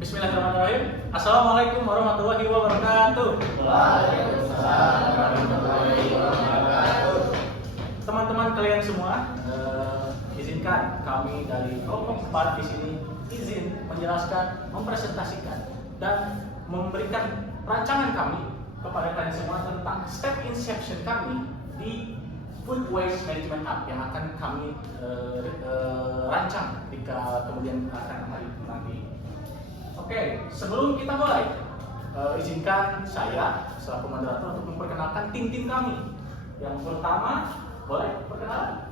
Bismillahirrahmanirrahim. Assalamualaikum warahmatullahi wabarakatuh. Waalaikumsalam warahmatullahi wabarakatuh. Teman-teman kalian semua, izinkan kami dari kelompok 4 di sini izin menjelaskan, mempresentasikan dan memberikan rancangan kami kepada kalian semua tentang step inception kami di Food Waste Management Hub yang akan kami rancang jika kemudian akan nanti. Oke, sebelum kita mulai, izinkan saya selaku moderator untuk memperkenalkan tim kami. Yang pertama, boleh perkenalan?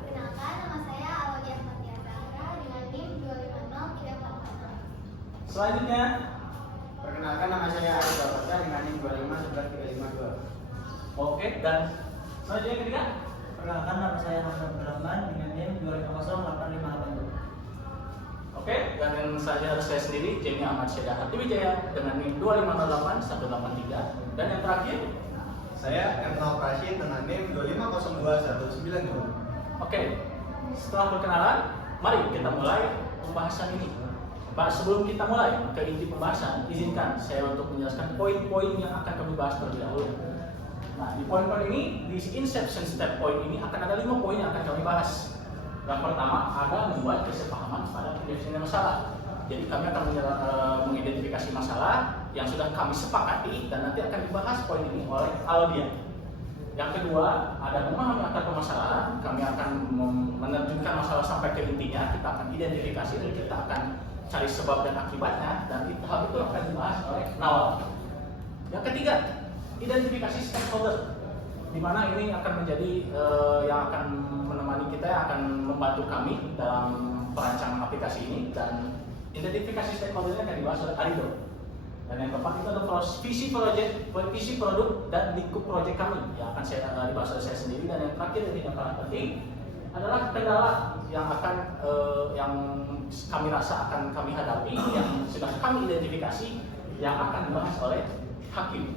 Perkenalkan, nama saya Alwadia Fatia Zahra dengan NIM 2503446. Selanjutnya, Perkenalkan, nama saya Arif Bapak dengan NIM 2511352. oke, dan selanjutnya yang ketiga. Perkenalkan, nama saya Hamzah Abdurrahman dengan NIM 2508582. Oke, dan yang selanjutnya harus saya sendiri, Jamie Ahmad Syeda Hatiwijaya dengan NIM 2508183. Dan yang terakhir, Saya Ernal Rashid dengan NIM 2502192. oke, setelah perkenalan, mari kita mulai pembahasan ini. Sebelum kita mulai ke inti pembahasan, izinkan saya untuk menjelaskan poin-poin yang akan kami bahas terlebih dahulu. Nah, di poin-poin ini, di inception step point ini akan ada 5 poin yang akan kami bahas. Yang pertama, ada membuat kesepahaman pada pendefinisian masalah. Jadi kami akan mengidentifikasi masalah yang sudah kami sepakati dan nanti akan dibahas poin ini oleh Aldia. Yang kedua, ada memahami akar permasalahan. Kami akan menerjunkan masalah sampai ke intinya. Kita akan identifikasi dan kita akan cari sebab dan akibatnya, dan hal itu akan dibahas oleh Nawal. Yang ketiga, identifikasi stakeholder, di mana ini akan menjadi yang akan menemani kita, yang akan membantu kami dalam perancangan aplikasi ini, dan identifikasi stakeholdernya akan dibahas oleh Arido. Dan yang keempat itu adalah visi produk dan lingkup proyek kami yang akan saya dibahas oleh saya sendiri. Dan yang terakhir dan yang paling penting adalah kendala yang akan yang kami rasa akan kami hadapi, yang sudah kami identifikasi, yang akan dibahas oleh hakim.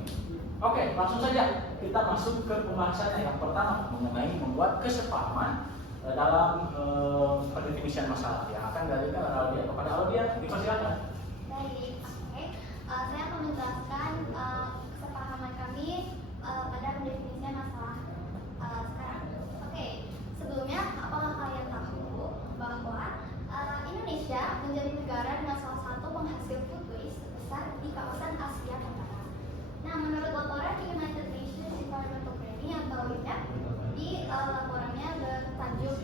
Oke, langsung saja kita masuk ke pembahasannya. Yang pertama mengenai membuat kesepahaman dalam pendefinisian masalah yang akan diajarkan oleh Aldia. Kepada Aldia, dipersilakan. Baik, oke. Saya akan menjelaskan kesepahaman kami pada pendefinisian masalah sekarang. Oke, sebelumnya apakah kalian tahu bahwa Indonesia menjadi negara dengan salah satu penghasil food waste terbesar di kawasan Asia Tenggara. Nah, menurut laporan United Nations Environmental Planning atau UNEP, di laporannya bertajuk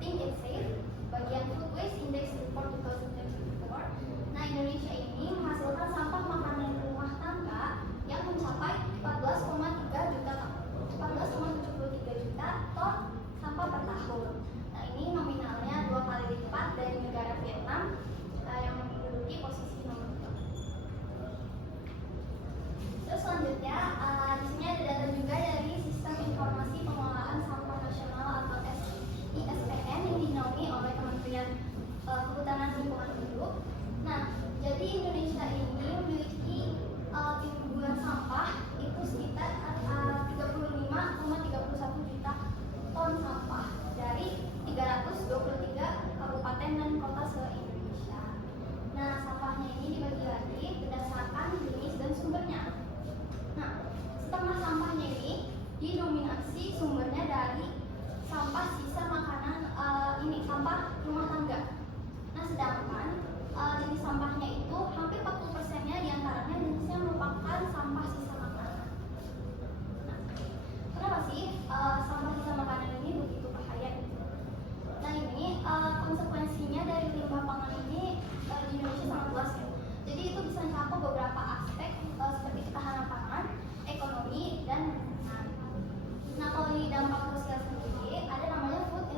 Think It's Safe, bagian Food Waste Index Report 2024. Nah, Indonesia ini menghasilkan sampah makanan rumah tangga yang mencapai 14,73 juta ton sampah per tahun. Nah, ini nominalnya 2 kali lipat dari negara Vietnam yang menduduki posisi nomor 2. Terus selanjutnya, di sini ada data juga dari Sistem Informasi Pengelolaan Sampah Nasional atau ISPN yang dinaungi oleh Kementerian Kehutanan dan Lingkungan Hidup. Nah, jadi Indonesia ini memiliki timbunan sampah itu sekitar 35,31 juta ton sampah dari 323 kabupaten dan kota se-Indonesia. Nah, sampahnya ini dibagi lagi berdasarkan jenis dan sumbernya. Nah, setengah sampahnya ini didominasi sumbernya dari sampah sisa makanan, sampah rumah tangga. Nah, sedangkan jenis sampahnya itu hampir 40%-nya diantaranya jenisnya merupakan sampah sisa makanan. Nah, kenapa sih sampah sisa makanan ini begitu bahaya? Nah, ini konsekuensinya dari limbah pangan ini di Indonesia sangat luas ya. Jadi itu bisa mencakup beberapa aspek seperti ketahanan pangan, ekonomi, dan lingkungan. Nah, kalau di dampak sosial sendiri ada namanya food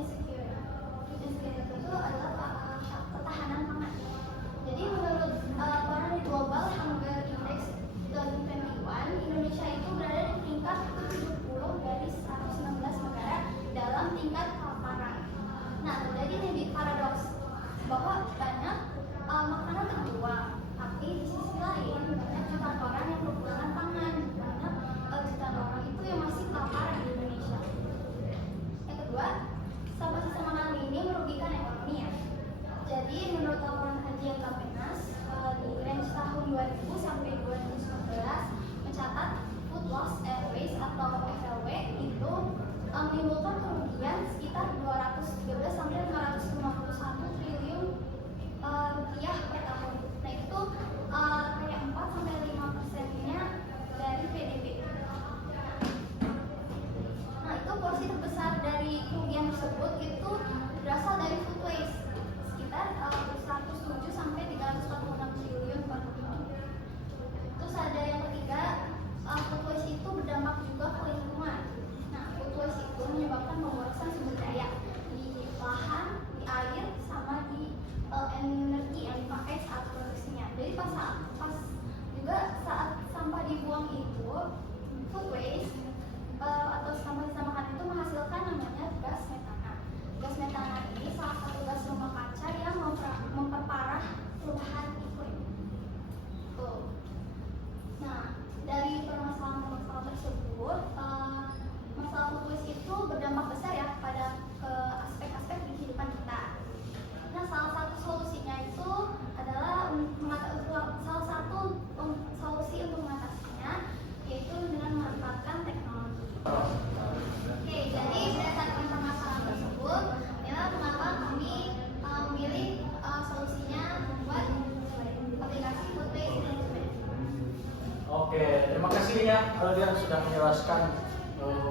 Oke, terima kasih ya Aldian sudah menjelaskan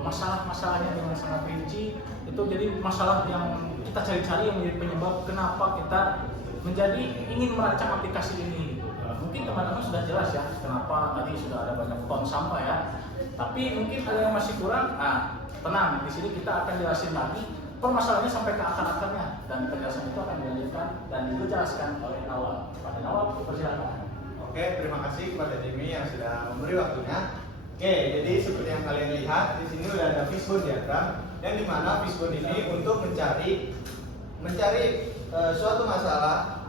masalah-masalahnya dengan sangat rinci. Itu jadi masalah yang kita cari-cari yang menjadi penyebab kenapa kita menjadi ingin merancang aplikasi ini. Mungkin teman-teman sudah jelas ya kenapa tadi sudah ada banyak ton sampah ya. Tapi mungkin ada yang masih kurang. Tenang, di sini kita akan jelasin lagi permasalahannya sampai ke akar-akarnya, dan penjelasan itu akan dilanjutkan dan dijelaskan oleh Nawal. Pada Nawal, persilakan. Oke, terima kasih kepada Jimmy yang sudah memberi waktunya. Oke, jadi seperti yang kalian lihat di sini udah ada fishbone diagram, yang dimana fishbone ini untuk mencari suatu masalah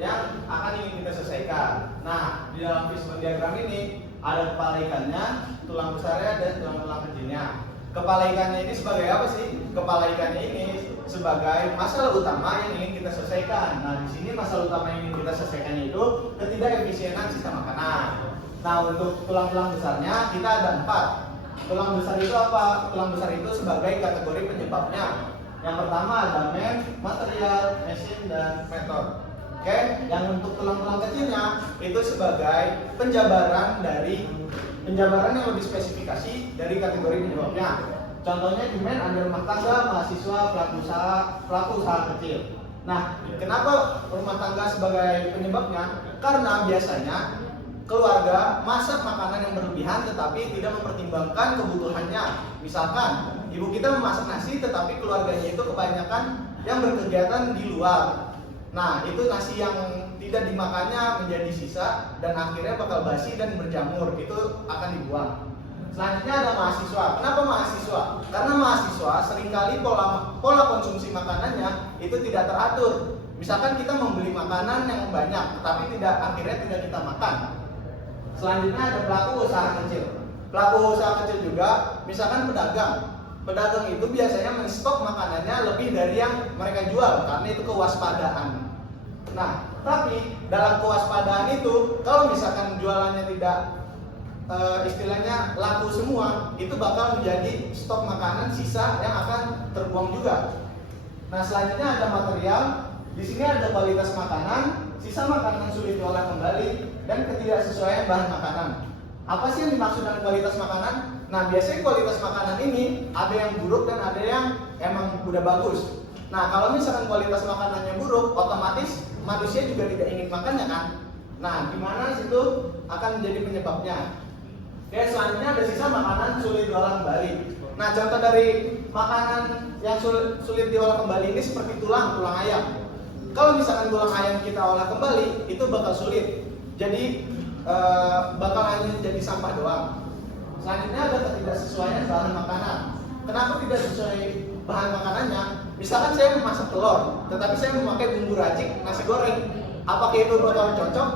yang akan ingin kita selesaikan. Nah, di dalam fishbone diagram ini ada kepala ikannya, tulang besarnya dan tulang-tulang kecilnya. Kepala ikannya ini sebagai apa sih? Kepala ikannya ini sebagai masalah utama yang ingin kita selesaikan. Nah, di sini masalah utama yang ingin kita selesaikan itu ketidakefisienan sistem makanan. Nah, untuk tulang-tulang besarnya kita ada 4. Tulang besar itu apa? Tulang besar itu sebagai kategori penyebabnya. Yang pertama ada material, mesin, dan metode. Oke, yang untuk tulang-tulang kecilnya itu sebagai penjabaran yang lebih spesifikasi dari kategori penyebabnya. Contohnya demand ada rumah tangga, mahasiswa, pelaku usaha kecil. Nah, kenapa rumah tangga sebagai penyebabnya? Karena biasanya keluarga masak makanan yang berlebihan tetapi tidak mempertimbangkan kebutuhannya. Misalkan ibu kita memasak nasi tetapi keluarganya itu kebanyakan yang berkegiatan di luar. Nah, itu nasi yang tidak dimakannya menjadi sisa dan akhirnya bakal basi dan berjamur, itu akan dibuang. Selanjutnya ada mahasiswa. Kenapa mahasiswa? Karena mahasiswa seringkali pola konsumsi makanannya itu tidak teratur. Misalkan kita membeli makanan yang banyak, tapi akhirnya tidak kita makan. Selanjutnya ada pelaku usaha kecil. Pelaku usaha kecil juga, misalkan pedagang. Pedagang itu biasanya menstok makanannya lebih dari yang mereka jual karena itu kewaspadaan. Nah, tapi dalam kewaspadaan itu, kalau misalkan jualannya tidak istilahnya laku semua, itu bakal menjadi stok makanan sisa yang akan terbuang juga. Nah, selanjutnya ada material. Di sini ada kualitas makanan, sisa makanan sulit diolah kembali, dan ketidaksesuaian bahan makanan. Apa sih yang dimaksud dengan kualitas makanan? Nah, biasanya kualitas makanan ini ada yang buruk dan ada yang emang udah bagus. Nah, kalau misalkan kualitas makanannya buruk, otomatis manusia juga tidak ingin makannya kan? Nah, gimana situ akan menjadi penyebabnya? Oke, selanjutnya ada sisa makanan sulit diolah kembali. Nah, contoh dari makanan yang sulit diolah kembali ini seperti tulang ayam. Kalau misalkan tulang ayam kita olah kembali, itu bakal sulit. Jadi bakal hanya jadi sampah doang. Selanjutnya ada ketidaksesuaian bahan makanan. Kenapa tidak sesuai bahan makanannya? Misalkan saya memasak telur, tetapi saya memakai bumbu racik nasi goreng. Apakah itu bakal cocok?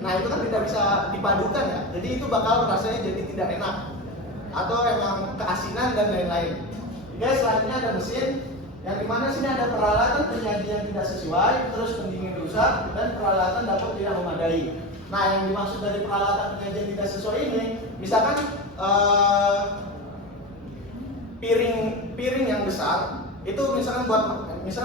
Nah, itu kan tidak bisa dipadukan ya. Jadi itu bakal rasanya jadi tidak enak. Atau emang keasinan dan lain-lain. Oke, selanjutnya ada mesin. Yang dimana sini ada peralatan penyajian tidak sesuai, terus pendingin rusak, dan peralatan dapur tidak memadai. Nah, yang dimaksud dari peralatan penyajian tidak sesuai ini, misalkan piring yang besar itu misalkan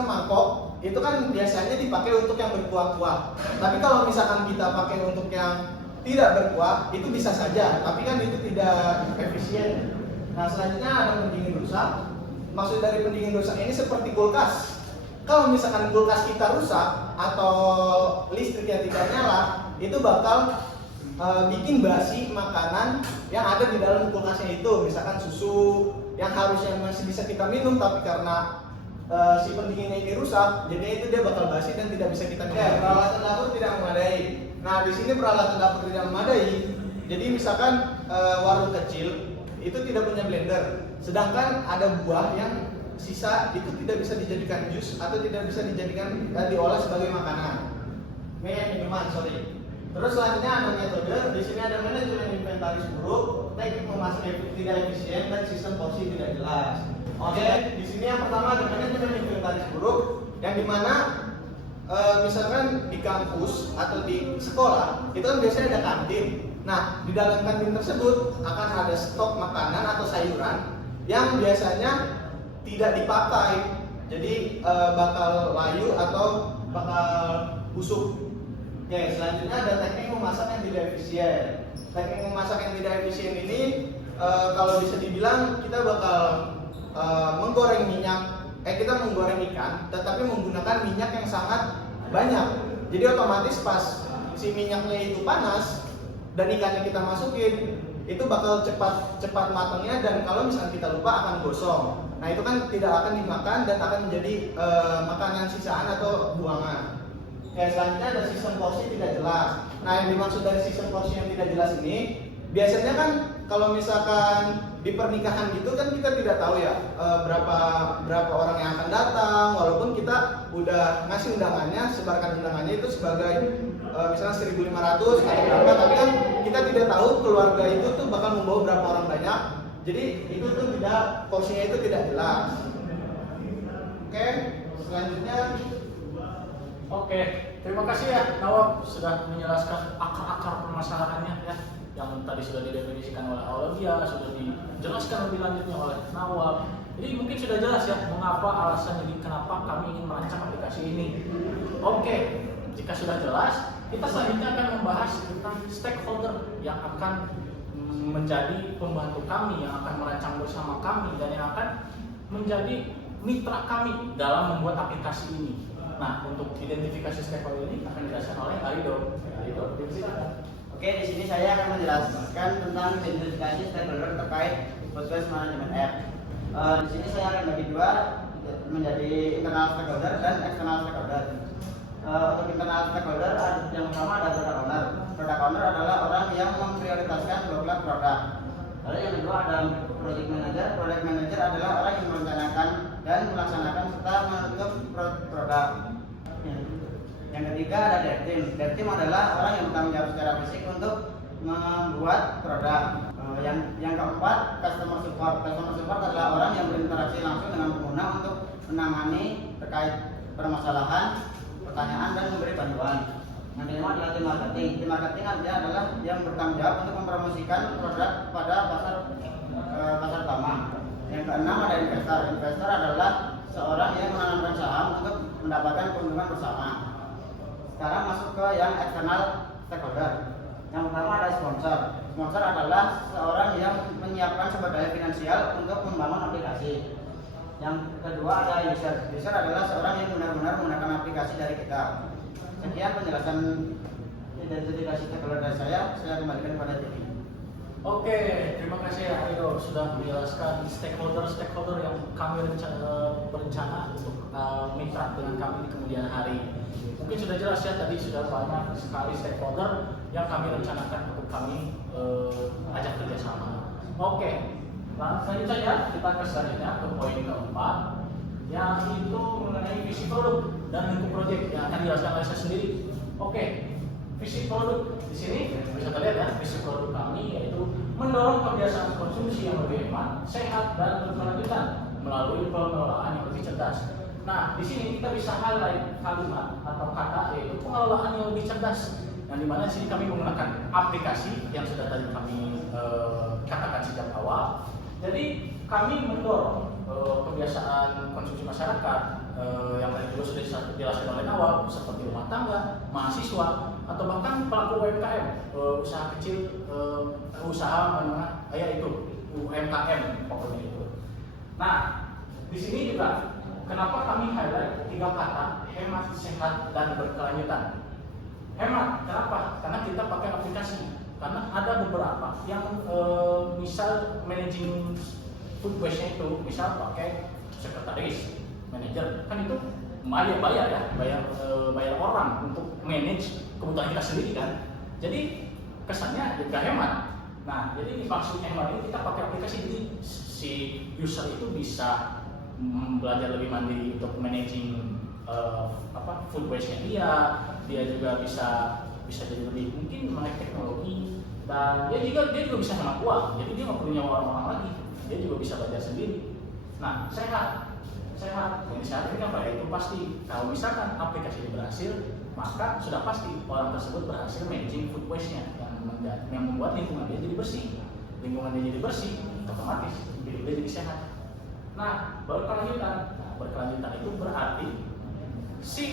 mangkok itu kan biasanya dipakai untuk yang berkuah-kuah. Tapi kalau misalkan kita pakai untuk yang tidak berkuah, itu bisa saja, tapi kan itu tidak efisien. Nah, selanjutnya ada pendingin rusak. Maksud dari pendingin rusak ini seperti kulkas. Kalau misalkan kulkas kita rusak atau listriknya tidak nyala, itu bakal bikin basi makanan yang ada di dalam kulkasnya itu. Misalkan susu yang harusnya masih bisa kita minum, tapi karena si pendinginnya ini rusak, jadi itu dia bakal basi dan tidak bisa kita minum. Ya, peralatan dapur tidak memadai. Nah, di sini peralatan dapur tidak memadai. Jadi misalkan warung kecil itu tidak punya blender, sedangkan ada buah yang sisa itu tidak bisa dijadikan jus atau tidak bisa dijadikan diolah sebagai makanan. Minuman, sorry. Terus selanjutnya ada metode. Di sini ada manajemen inventaris buruk, teknik memasak tidak efisien, dan sistem porsi tidak jelas. Oke, di sini yang pertama ada manajemen inventaris buruk, yang dimana misalkan di kampus atau di sekolah itu kan biasanya ada kantin. Nah, di dalam kantin tersebut akan ada stok makanan atau sayuran yang biasanya tidak dipakai, jadi bakal layu atau bakal busuk. Oke, selanjutnya ada teknik memasak yang tidak efisien. teknik memasak yang tidak efisien ini kalau bisa dibilang kita bakal menggoreng kita menggoreng ikan, tetapi menggunakan minyak yang sangat banyak. Jadi otomatis pas si minyaknya itu panas dan ikannya kita masukin, itu bakal cepat matangnya, dan kalau misalnya kita lupa akan gosong. Nah itu kan tidak akan dimakan dan akan menjadi makanan sisaan atau buangan. Selanjutnya ada sistem porsi tidak jelas. Nah yang dimaksud dari sistem porsi yang tidak jelas ini, biasanya kan kalau misalkan di pernikahan gitu kan kita tidak tahu ya berapa orang yang akan datang, walaupun kita udah ngasih undangannya, sebarkan undangannya itu sebagai misalnya 1.500 atau berapa, tapi kan kita tidak tahu keluarga itu tuh bakal membawa berapa orang banyak. Jadi itu tuh porsinya itu tidak jelas. Oke, selanjutnya. Oke, terima kasih ya Nawab sudah menjelaskan akar-akar permasalahannya ya, yang tadi sudah didefinisikan oleh Aulia, sudah dijelaskan lebih lanjutnya oleh Nawab. Jadi mungkin sudah jelas ya mengapa alasan jadi kenapa kami ingin merancang aplikasi ini. Oke, jika sudah jelas, kita selanjutnya akan membahas tentang stakeholder yang akan menjadi pembantu kami, yang akan merancang bersama kami, dan yang akan menjadi mitra kami dalam membuat aplikasi ini. Nah, untuk identifikasi stakeholder ini akan dijelaskan oleh Arido. Arido, silakan. Oke, di sini saya akan menjelaskan tentang identifikasi stakeholder terkait Podcast Management App. Di sini saya akan bagi dua menjadi internal stakeholder dan external stakeholder. Untuk internal stakeholder yang pertama ada product owner. Product owner adalah orang yang memprioritaskan blok produk. Lalu yang kedua ada project manager. Project manager adalah orang yang merencanakan dan melaksanakan serta menutup produk. Yang ketiga ada dev team. Dev team adalah orang yang bertanggung jawab secara fisik untuk membuat produk. Yang keempat customer support. Customer support adalah orang yang berinteraksi langsung dengan pengguna untuk menangani terkait permasalahan, pertanyaan, dan memberi bantuan. Yang kelima adalah tim marketing. Tim marketing artinya adalah yang bertanggung jawab untuk mempromosikan produk pada pasar utama. Yang keenam ada investor. Investor adalah seorang yang menanamkan saham untuk mendapatkan keuntungan bersama. Sekarang masuk ke yang external stakeholder. Yang pertama ada sponsor. Sponsor adalah seorang yang menyiapkan sumber daya finansial untuk membangun aplikasi. Yang kedua ada user. User adalah seorang yang benar-benar menggunakan aplikasi dari kita. Sekian penjelasan identifikasi stakeholder dari saya kembalikan kepada Jadi. Oke, terima kasih ya Arido sudah menjelaskan stakeholder yang kami berencana untuk mitra dengan kami di kemudian hari. Mungkin sudah jelas ya, tadi sudah banyak sekali stakeholder yang kami rencanakan untuk kami ajak kerjasama. Oke, lanjut saja kita ke selanjutnya ke poin keempat, yang itu mengenai visi produk dan lingkup proyek yang akan dijelaskan oleh saya sendiri. Oke, visi produk di sini bisa terlihat ya, visi produk kami yaitu mendorong kebiasaan konsumsi yang lebih hemat, sehat, dan berkelanjutan melalui pengelolaan yang lebih cerdas. Nah, di sini kita bisa highlight kalimat atau kata yaitu pengelolaan yang lebih cerdas. Yang dimana di sini kami menggunakan aplikasi yang sudah tadi kami katakan sejak awal. Jadi kami mendorong kebiasaan konsumsi masyarakat yang tadi juga sudah dijelaskan oleh Nawab, seperti rumah tangga, mahasiswa, atau bahkan pelaku UMKM, usaha kecil, usaha menengah, yaitu UMKM pokoknya itu. Nah, di sini juga kenapa kami highlight 3 kata: hemat, sehat, dan berkelanjutan. Hemat, kenapa? Karena kita pakai aplikasi. Karena ada beberapa yang misal managing food waste-nya itu, misal pakai sekretaris, manajer, kan itu bayar ya, bayar orang untuk manage kebutuhan kita sendiri kan. Jadi kesannya juga hemat. Nah, jadi maksud hemat ini kita pakai aplikasi, jadi si user itu bisa belajar lebih mandiri untuk managing food waste-nya dia juga bisa jadi lebih mungkin melek teknologi, dan dia juga bisa hemat uang, jadi dia nggak perlu nyawa orang-orang lagi, dia juga bisa belajar sendiri. Nah, sehat yang sehat ini apa? Itu pasti kalau misalkan aplikasi ini berhasil, maka sudah pasti orang tersebut berhasil managing food waste-nya yang membuat lingkungan dia jadi bersih. Lingkungan dia jadi bersih, otomatis hidup dia jadi sehat. Nah, berkelanjutan itu berarti si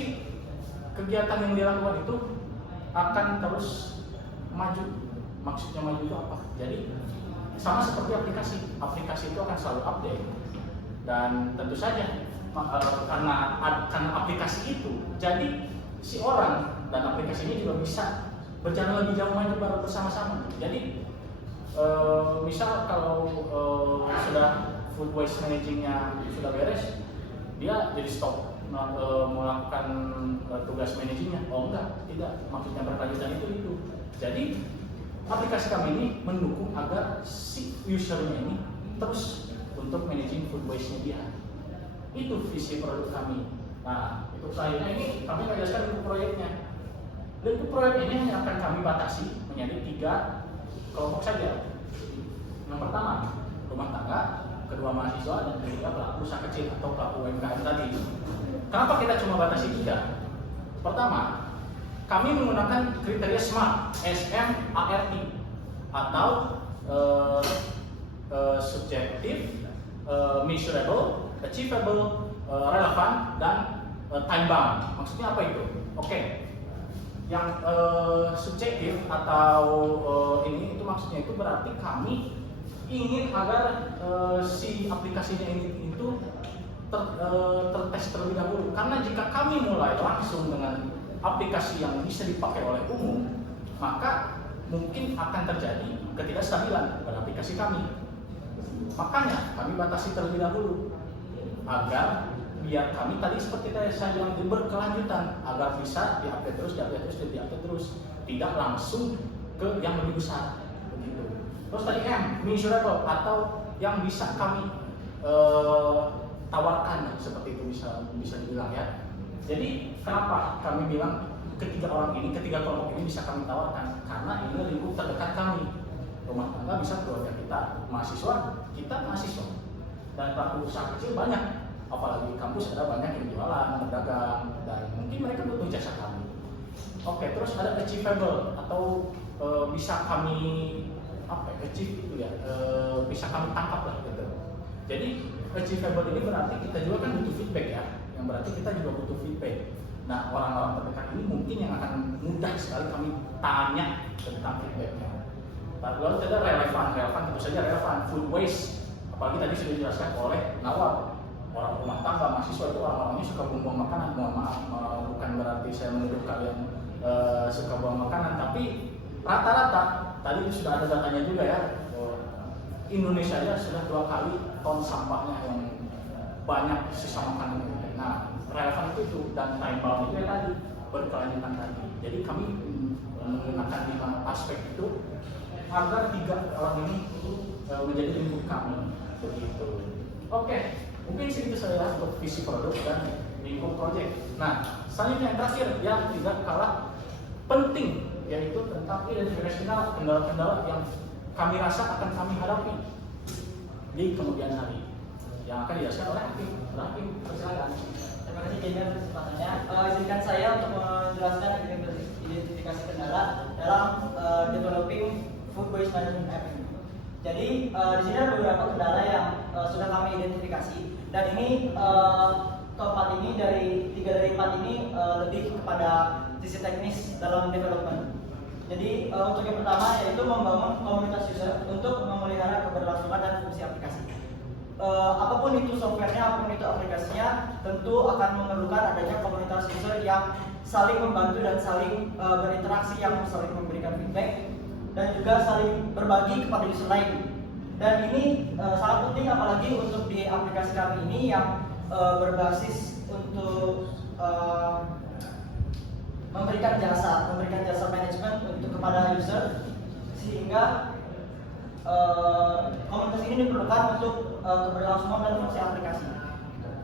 kegiatan yang dia lakukan itu akan terus maju, maksudnya maju itu apa? Jadi sama seperti aplikasi itu akan selalu update, dan tentu saja karena aplikasi itu, jadi si orang dan aplikasi ini juga bisa berjalan lebih jauh maju baru bersama-sama. Jadi misal kalau sudah food waste managingnya sudah beres, dia jadi stop melakukan tugas managingnya. Oh enggak, tidak, maksudnya berkelanjutan itu. Jadi aplikasi kami ini mendukung agar si usernya ini terus untuk managing food waste-nya dia. Itu visi produk kami. Nah, untuk selanjutnya ini kami menjelaskan lingkup proyeknya. Lingkup proyek ini hanya akan kami batasi menjadi 3 kelompok saja. Yang pertama, rumah tangga, kedua mahasiswa, dan ketiga pelaku usaha kecil atau pelaku UMKM tadi. Kenapa kita cuma batasi 3? Pertama, kami menggunakan kriteria SMART, SMART, atau subjektif, measurable, achievable, relevant, dan time bound. Maksudnya apa itu? Oke. Yang subjektif atau ini itu maksudnya itu berarti kami ingin agar si aplikasinya ini itu tertes terlebih dahulu. Karena jika kami mulai langsung dengan aplikasi yang bisa dipakai oleh umum, maka mungkin akan terjadi ketidakstabilan pada aplikasi kami. Makanya kami batasi terlebih dahulu agar biar kami tadi seperti saya bilang berkelanjutan, agar bisa diupdate terus, tidak langsung ke yang lebih besar begitu. Terus tadi M, measurable, atau yang bisa kami tawarkan, seperti itu bisa dibilang ya. Jadi kenapa kami bilang ketiga kelompok ini bisa kami tawarkan? Karena ini lingkup terdekat kami. Rumah tangga bisa keluarga kita, mahasiswa dan pelaku usaha kecil banyak. Apalagi di kampus ada banyak yang jualan, berdagang, dan mungkin mereka butuh jasa kami. Oke, terus ada achievable atau bisa kami achieve itu ya, bisa kami tangkap lah gitu. Jadi achievable ini berarti kita juga kan butuh feedback ya, yang berarti kita juga butuh feedback. Nah, orang-orang terdekat ini mungkin yang akan mudah sekali kami tanya tentang feedbacknya. Lalu ada relevan tentu saja relevan, food waste, apalagi tadi sudah dijelaskan oleh Nawal. Orang rumah tangga, mahasiswa itu orang-orangnya suka buang makanan. Mohon maaf, bukan berarti saya menuduh kalian suka buang makanan, tapi rata-rata tadi sudah ada datanya juga ya. Indonesia aja sudah 2 kali ton sampahnya yang banyak sisa makanan. Nah, relevan itu dan time bound itu ya tadi, berkelanjutan tadi. Jadi kami menggunakan 5 aspek itu agar 3 orang ini menjadi lingkup kami begitu. Oke. Mungkin segitu saya untuk visi produk dan lingkup project. Nah, selanjutnya yang terakhir yang tidak kalah penting, yaitu tentang identifikasi kendala-kendala yang kami rasa akan kami hadapi di kemudian hari, yang akan dijelaskan oleh Hakim. Persilakan. Terima kasih Jenderal kesempatannya. Izinkan saya untuk menjelaskan identifikasi kendala dalam developing food waste management app. Jadi di sini ada beberapa kendala yang sudah kami identifikasi, dan ini keempat ini dari 3 dari 4 ini lebih kepada sisi teknis dalam development. Jadi untuk yang pertama yaitu membangun komunitas user untuk memelihara keberlangsungan dan fungsi aplikasi. Apapun itu softwarenya, apapun itu aplikasinya, tentu akan memerlukan adanya komunitas user yang saling membantu dan saling berinteraksi, yang saling memberikan feedback dan juga saling berbagi kepada user lain. Dan ini sangat penting apalagi untuk di aplikasi kami ini yang berbasis untuk memberikan jasa manajemen untuk kepada user, sehingga komunitas ini diperlukan untuk keberlangsungan dan fungsi aplikasi.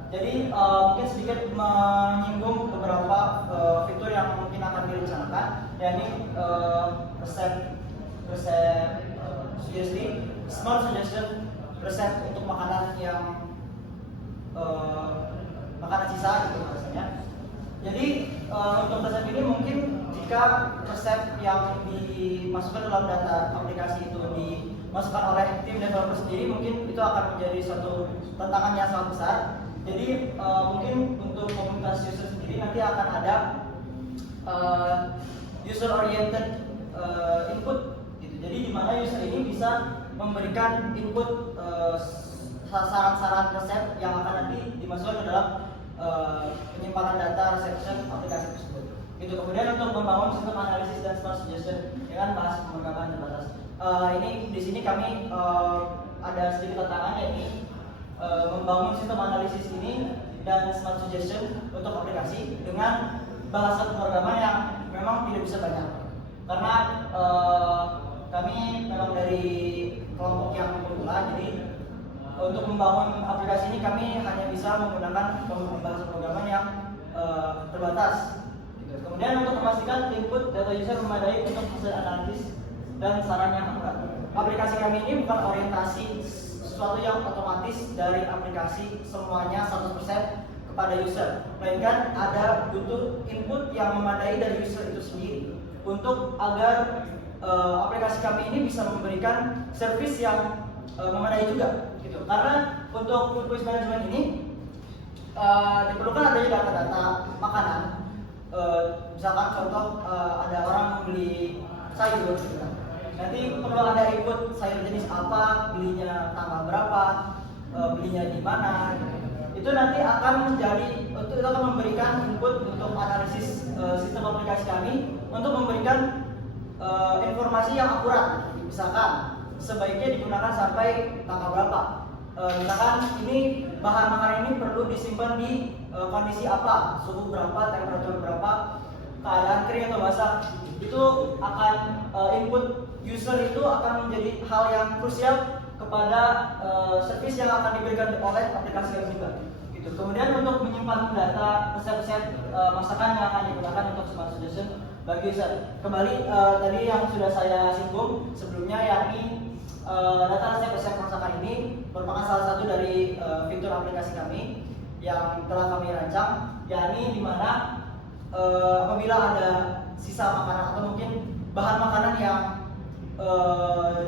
Jadi mungkin sedikit menyinggung beberapa fitur yang mungkin akan direncanakan, yakni smart suggestion, resep untuk makanan yang makanan sisa gitu biasanya. Jadi untuk resep ini mungkin jika resep yang dimasukkan dalam data aplikasi itu dimasukkan oleh tim developer sendiri, mungkin itu akan menjadi suatu tantangan yang sangat besar. Jadi mungkin untuk komunitas user sendiri nanti akan ada user oriented input gitu. Jadi di mana user ini bisa memberikan input saran-saran resep yang akan nanti dimasukkan ke dalam penyimpanan data reception aplikasi tersebut. Itu kemudian untuk membangun sistem analisis dan smart suggestion dengan bahasa pemrograman terbatas. Ini di sini kami ada sedikit tantangan, yaitu membangun sistem analisis ini dan smart suggestion untuk aplikasi dengan bahasa pemrograman yang memang tidak bisa banyak. Karena kami memang dari kelompok yang pemula, jadi untuk membangun aplikasi ini kami hanya bisa menggunakan bahasa pemrograman yang terbatas. Kemudian untuk memastikan input data user memadai untuk hasil analisis dan saran yang akurat. Aplikasi kami ini bukan orientasi sesuatu yang otomatis dari aplikasi semuanya 100% kepada user, melainkan ada butuh input yang memadai dari user itu sendiri untuk agar aplikasi kami ini bisa memberikan service yang memadai juga, gitu. Karena untuk food waste management ini diperlukan adanya data-data makanan. Misalkan contoh ada orang membeli sayur, gitu. Nanti perlu ada input sayur jenis apa, belinya tanggal berapa, belinya di mana. Itu nanti akan itu akan memberikan input untuk analisis sistem aplikasi kami untuk memberikan informasi yang akurat. Misalkan sebaiknya digunakan sampai tanggal berapa. Misalkan ini bahan makanan ini perlu disimpan di kondisi apa, suhu berapa, temperatur berapa, keadaan kering atau basah. Itu akan input user itu akan menjadi hal yang krusial kepada service yang akan diberikan oleh aplikasi kami juga. Gitu. Kemudian untuk menyimpan data resep-resep masakan yang akan digunakan untuk smart suggestion bagi user. Kembali tadi yang sudah saya singgung sebelumnya, yakni data resep-resep masakan ini merupakan salah satu dari fitur aplikasi kami yang telah kami rancang, yakni di mana apabila ada sisa makanan atau mungkin bahan makanan yang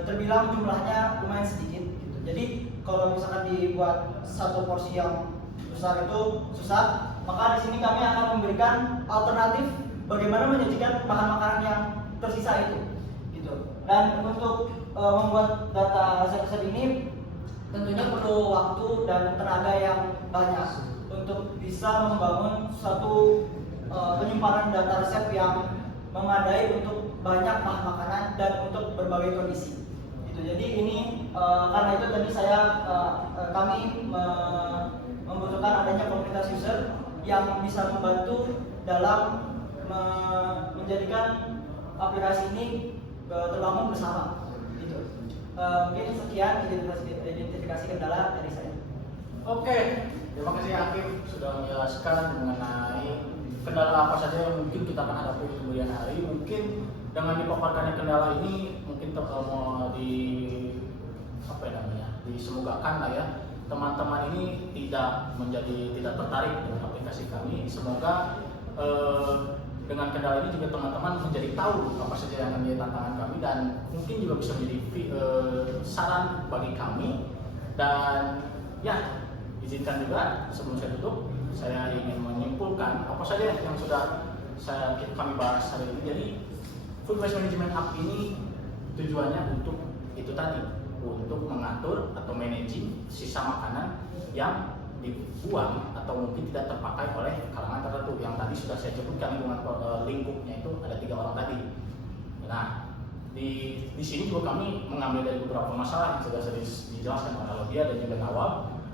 terbilang jumlahnya lumayan sedikit, gitu. Jadi kalau misalkan dibuat satu porsi yang besar itu susah, maka di sini kami akan memberikan alternatif bagaimana menyajikan bahan makanan yang tersisa itu, gitu. Dan untuk membuat data resep-resep ini tentunya perlu waktu dan tenaga yang banyak untuk bisa membangun suatu penyimpanan data resep yang memadai untuk banyak bahan makanan dan untuk berbagai kondisi. Gitu. Jadi ini karena itu tadi kami membutuhkan adanya komunitas user yang bisa membantu dalam menjadikan aplikasi ini terbangun bersama. Gitu. Mungkin sekian identifikasi kendala dari saya. Oke, terima kasih Hakim sudah menjelaskan mengenai kendala apa saja yang mungkin kita akan hadapi di kemudian hari. Mungkin dengan dipaparkannya kendala ini mungkin mau disemogakan lah ya, teman-teman ini tidak tertarik dengan aplikasi kami. Semoga dengan kendala ini juga teman-teman menjadi tahu apa saja yang menjadi tantangan kami dan mungkin juga bisa menjadi saran bagi kami. Dan ya, izinkan juga sebelum saya tutup, saya ingin menyimpulkan apa saja yang sudah kami bahas hari ini. Jadi food waste management app ini tujuannya untuk itu tadi, untuk mengatur atau managing sisa makanan yang dibuang atau mungkin tidak terpakai oleh kalangan tertentu yang tadi sudah saya sebutkan lingkupnya itu ada 3 orang tadi. Nah, di sini juga kami mengambil dari beberapa masalah yang sudah dijelaskan oleh Laudia dan juga Nawal,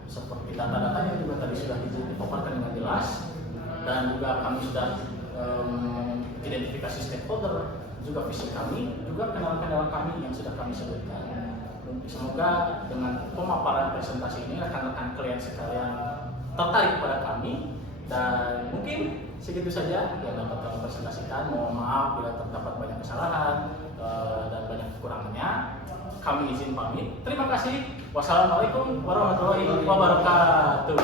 seperti data-datanya juga tadi sudah dipaparkan dengan jelas, dan juga kami sudah identifikasi stakeholder, juga visi kami, juga kendala-kendala kami yang sudah kami sebutkan. Semoga dengan pemaparan presentasi ini rekan-rekan klien sekalian tertarik pada kami, dan mungkin segitu saja yang dapat kami presentasikan. Mohon maaf bila terdapat banyak kesalahan dan banyak kekurangannya. Kami izin pamit. Terima kasih. Wassalamualaikum warahmatullahi wabarakatuh.